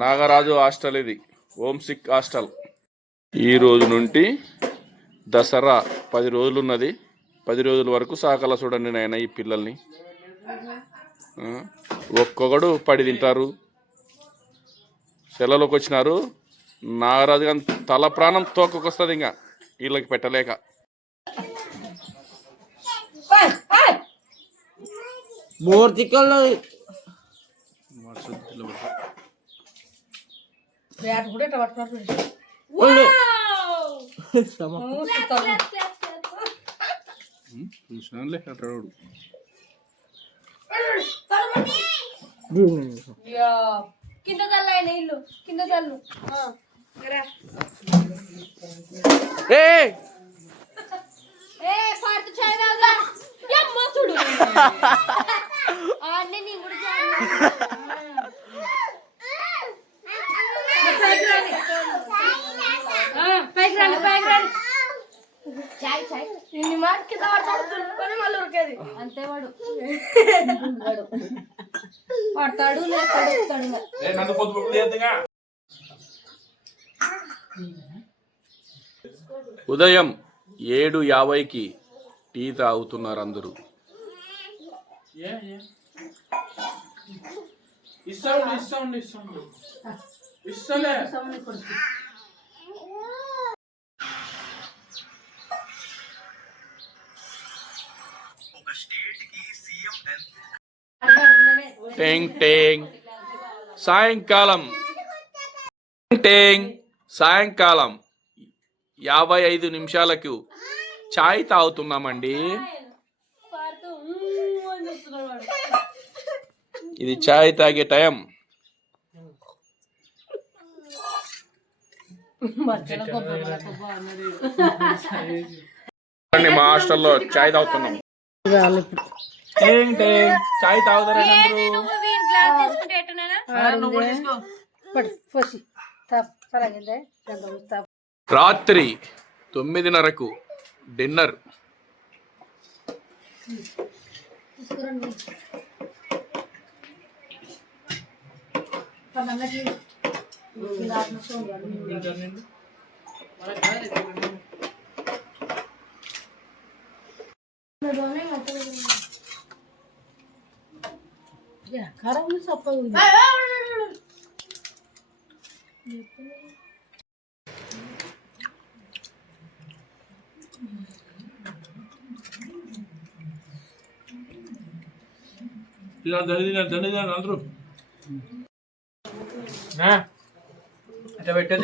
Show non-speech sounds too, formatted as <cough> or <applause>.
Nagaraju hostel ఇది ఓం sick hostel. ఈ రోజు నుండి దసరా పది రోజులు ఉన్నది పది రోజుల వరకు సాకల చూడండి నాయన ఈ పిల్లల్ని. ఒక్కొక్కడు పడి తింటారు. సెలవులోకి వచ్చినారు. నాగరాజు గారి తల ప్రాణం తోకకొస్తుంది ఇంకా. వీళ్ళకి పెట్టలేక. మూర్తికల్లో బ్యాట్ కూడా ఇట్లా అట్టాడు కింద చల్ల ఆయన ఇల్లు కింద చల్లు చూడు. <laughs> అన్నీ నీ కూడా చాయ్ చాయ్. ఇన్ని మాట కింద పడతాడు దులుపుకొని మళ్ళీ ఉరికేది. అంతే వాడు. వాడు పడతాడు లేస్తాడు ఎక్కుతాడు ఇంకా. ఉదయం ఏడు యాభైకి టీ తాగుతున్నారు అందరూ ఇస్తాండి ఇస్తాండి ఇస్తాండి ఇస్తలే టేంగ్ టేంగ్. సాయంకాలం. టేంగ్ సాయంకాలం. యాభై ఐదు నిమిషాలకు చాయ్ తాగుతున్నామండి. ఇది చాయ్ తాగే టైం. మా హాస్టల్లో చాయ్ తాగుతున్నాం. చాయ్ తాగుతారా నువ్వు వీన్ గ్లాస్ తీసుకుంటే ఎట్టనేనా రాత్రి తొమ్మిదిన్నరకు డిన్నర్ ఇలా దండి దండి అందరూ అట్లా పెట్టేది